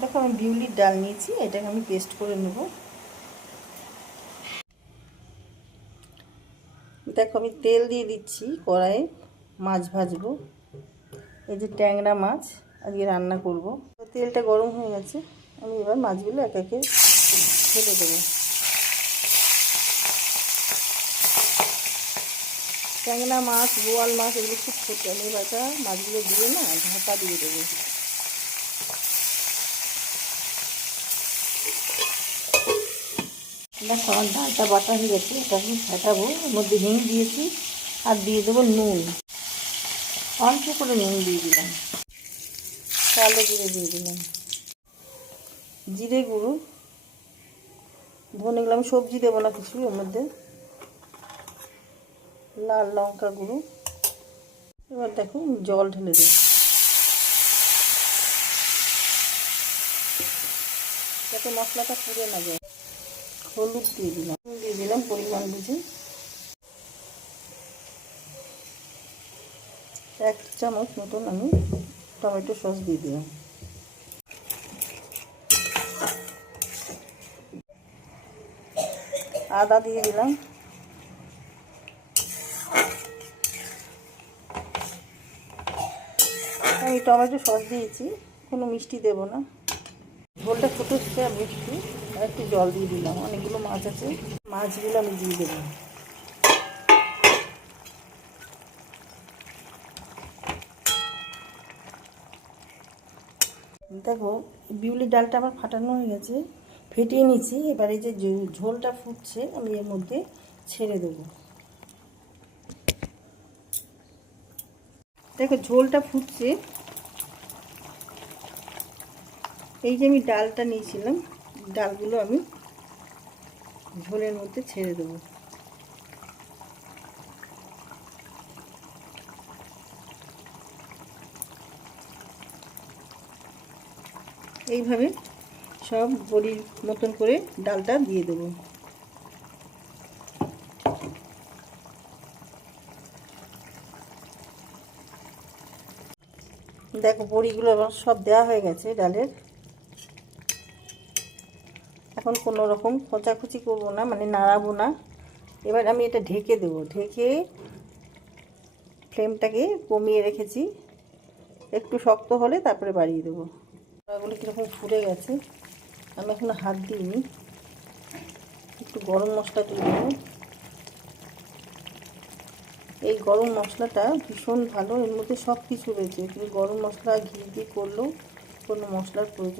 দেখো আমি বিউলির ডাল নিয়েছি, এটাকে আমি পেস্ট করে নেব। দেখো আমি তেল দিয়ে দিচ্ছি কড়াইয়ে, মাছ ভাজবো। এই যে ট্যাংরা মাছ আজকে রান্না করব। তেলটা গরম হয়ে গেছে, আমি এবার মাছগুলো এক একে ছেড়ে দেবো। ট্যাংরা মাছ, বোয়াল মাছ এগুলো খুব ছোটো, আমি এবার মাছগুলো দিয়ে না ঢাকা দিয়ে দেবো। দেখো আমার ডালটা বাটা হয়ে গেছে, এটা আমি ফাটাবো। এর মধ্যে হিং দিয়েছি আর দিয়ে দেবো নুন, অল্প করে নুন দিয়ে দিলাম। কালো জিরে দিয়ে দিলাম, জিরে গুঁড়ো, ধনে গুঁড়ো, আমি সবজি দেবো না কিছু এর মধ্যে। লাল লঙ্কা গুঁড়ো। এবার দেখো জল ঢেলে দেবো যাতে মশলাটা পুড়ে না যায়। হলুদ দিয়ে দিলাম পরিমাণ বুঝে। 1 চামচ মতন আমি টমেটো সস দিয়ে দিলাম। আদা দিয়ে দিলাম। আমি টমেটো সস দিয়েছি, কোনো মিষ্টি দেব না। ঝোলটা ফুটেছে আর একটু জল দিয়ে দিলাম, অনেকগুলো মাছ আছে, মাছগুলো আমি দিয়ে দেবো। দেখো বিউলির ডালটা আমার ফাটানো হয়ে গেছে, ফেটিয়ে নিচ্ছি। এবার এই যে ঝোলটা ফুটছে আমি এর মধ্যে ছেড়ে দেবো। দেখো ঝোলটা ফুটছে, এই যে আমি ডালটা নিয়েছিলাম, ডালগুলো আমি ঝোলের মধ্যে ছেড়ে দেবো। এইভাবে সব বড়ির মতন করে ডালটা দিয়ে দেবো। দেখো বড়িগুলো এবার সব দেওয়া হয়ে গেছে ডালের। এখন কোনো রকম খোঁচাখুচি করবো না, মানে নাড়াবো না। এবার আমি এটা ঢেকে দেবো, ঢেকে ফ্লেমটাকে কমিয়ে রেখেছি, একটু শক্ত হলে তারপরে বাড়িয়ে দেবো। এগুলো কীরকম ফুটে গেছে, আমি এখনো হাত দিইনি। একটু গরম মশলা তুলে দেবো। এই গরম মশলাটা ভীষণ ভালো, এর মধ্যে সব কিছু রয়েছে। তুমি গরম মশলা ঘি দিয়ে করলেও কোনো মশলার প্রয়োজন